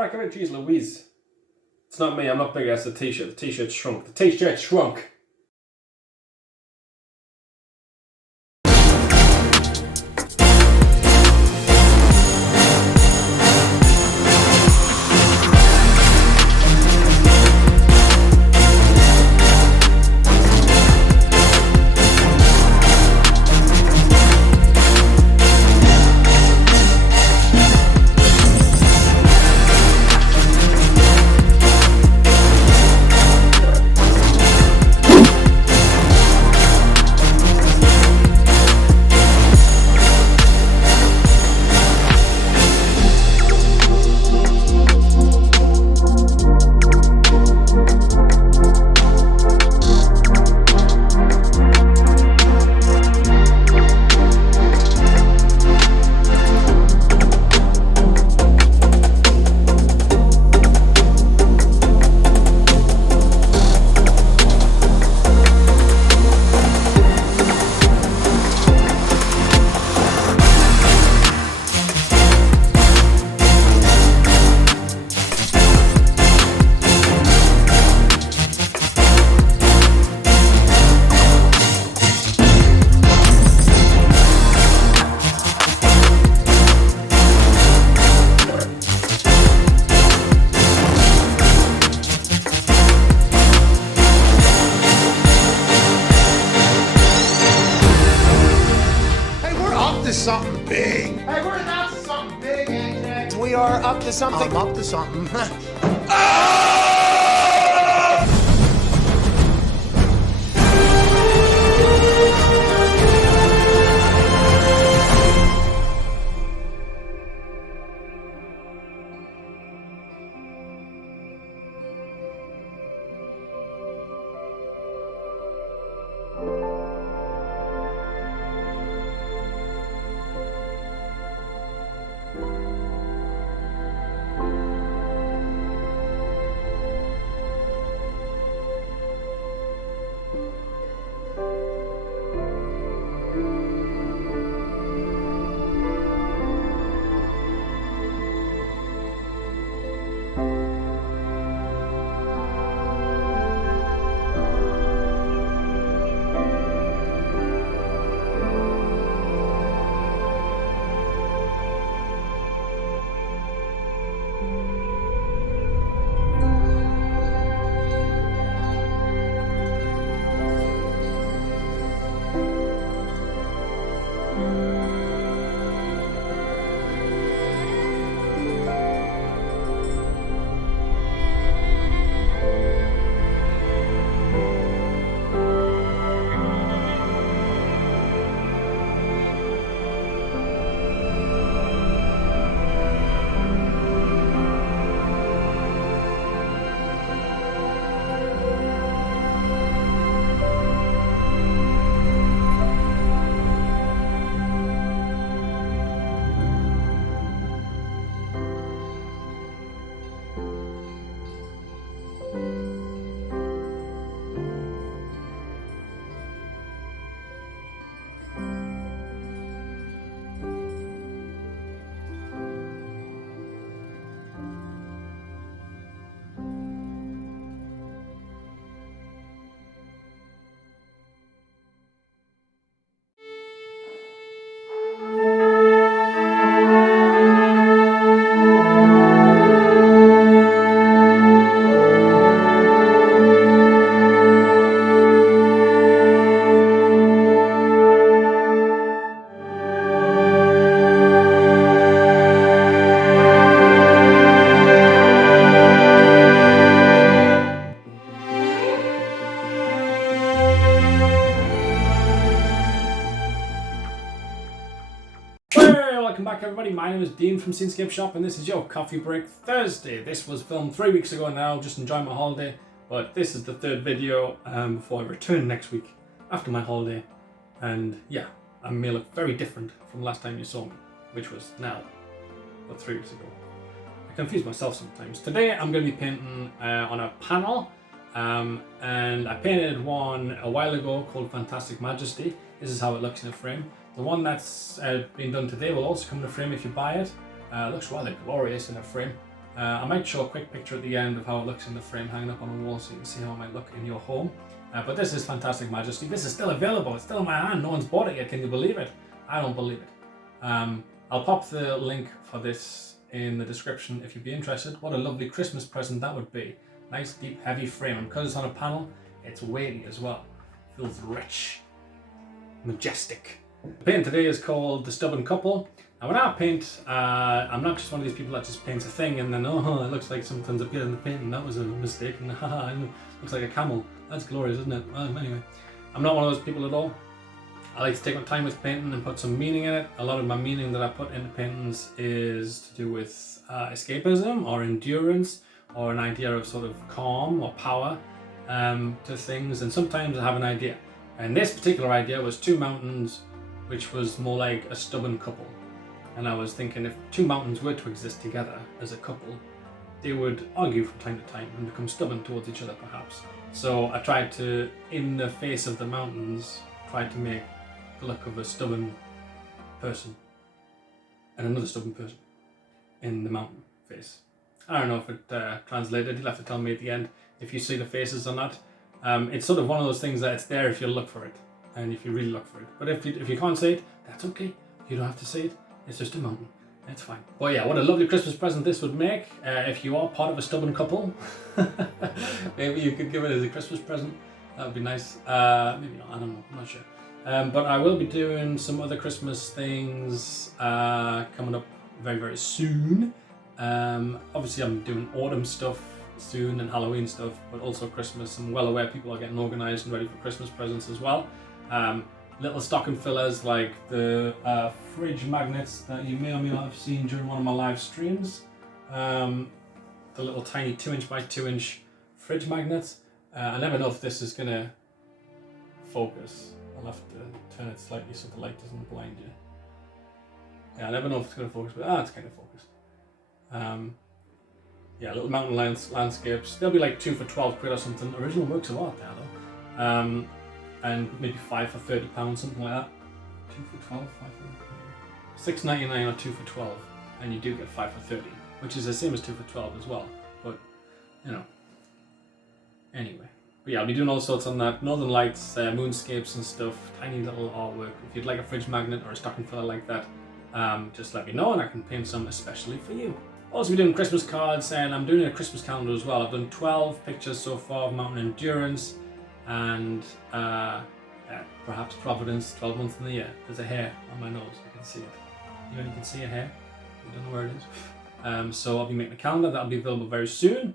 back of it? Jeez Louise. It's not me, I'm not big as the t-shirt. The t-shirt shrunk. The t-shirt shrunk. Something big. Hey, we're about to something big, AJ. We are up to something. I'm up to something. Welcome back everybody, my name is Dean from Scenescapeshop and this is your Coffee Break Thursday. This was filmed 3 weeks ago now, just enjoying my holiday, but this is the third video before I return next week after my holiday. And yeah, I may look very different from last time you saw me, which was now, but 3 weeks ago. I confuse myself sometimes. Today I'm going to be painting on a panel, and I painted one a while ago called Fantastic Majesty. This is how it looks in a frame. The one that's been done today will also come in a frame if you buy it. It looks rather glorious in a frame. I might show a quick picture at the end of how it looks in the frame hanging up on the wall so you can see how it might look in your home. But this is Fantastic Majesty. This is still available. It's still in my hand. No one's bought it yet. Can you believe it? I don't believe it. I'll pop the link for this in the description if you'd be interested. What a lovely Christmas present that would be. Nice, deep, heavy frame. And because it's on a panel, it's weighty as well. Feels rich. Majestic. The paint today is called The Stubborn Couple. Now when I paint, I'm not just one of these people that just paints a thing and then, oh, it looks like something's appeared in the paint and that was a mistake and haha, it looks like a camel. That's glorious, isn't it? Anyway, I'm not one of those people at all. I like to take my time with painting and put some meaning in it. A lot of my meaning that I put into paintings is to do with escapism or endurance or an idea of sort of calm or power to things, and sometimes I have an idea. And this particular idea was two mountains, which was more like a stubborn couple. And I was thinking if two mountains were to exist together as a couple, they would argue from time to time and become stubborn towards each other perhaps. So I tried to, in the face of the mountains, try to make the look of a stubborn person and another stubborn person in the mountain face. I don't know if it translated. You'll have to tell me at the end if you see the faces or not. It's sort of one of those things that it's there if you look for it and if you really look for it. But if you can't see it, that's okay. You don't have to see it. It's just a mountain. It's fine. But yeah, what a lovely Christmas present this would make if you are part of a stubborn couple. Maybe you could give it as a Christmas present. That would be nice. Maybe not. I don't know. I'm not sure. But I will be doing some other Christmas things coming up very, very soon. Obviously, I'm doing autumn stuff soon and Halloween stuff, but also Christmas. I'm well aware people are getting organised and ready for Christmas presents as well. Little stocking fillers like the fridge magnets that you may or may not have seen during one of my live streams. The little tiny 2" by 2" fridge magnets. I never know if this is going to focus. I'll have to turn it slightly so the light doesn't blind you. Yeah, I never know if it's going to focus, but it's kind of focused. Yeah, little mountain landscapes. They'll be like 2 for 12 quid or something. Original works of art there though. And maybe 5 for £30, something like that. 2 for 12, 5 for £6.99 or 2 for 12, and you do get 5 for 30, which is the same as 2 for 12 as well. But you know, anyway. But yeah, I'll be doing all sorts on that. Northern lights, moonscapes and stuff. Tiny little artwork. If you'd like a fridge magnet or a stocking filler like that, just let me know and I can paint some especially for you. Also, be doing Christmas cards, and I'm doing a Christmas calendar as well. I've done 12 pictures so far of mountain endurance. And perhaps Providence, 12 months in the year. There's a hair on my nose, I can see it. You only can see a hair, you don't know where it is. So I'll be making a calendar, that'll be available very soon.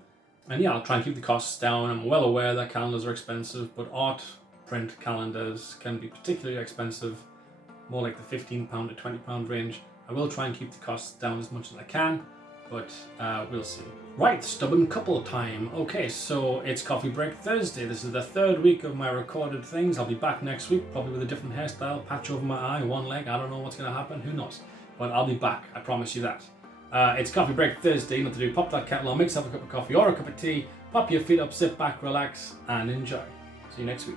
And yeah, I'll try and keep the costs down. I'm well aware that calendars are expensive, but art print calendars can be particularly expensive, more like the £15 to £20 range. I will try and keep the costs down as much as I can, but we'll see. Right, stubborn couple time. Okay, so it's Coffee Break Thursday. This is the third week of my recorded things. I'll be back next week, probably with a different hairstyle, patch over my eye, one leg. I don't know what's going to happen, who knows. But I'll be back, I promise you that. It's Coffee Break Thursday. Nothing to do, pop that kettle on, make yourself a cup of coffee or a cup of tea, pop your feet up, sit back, relax, and enjoy. See you next week.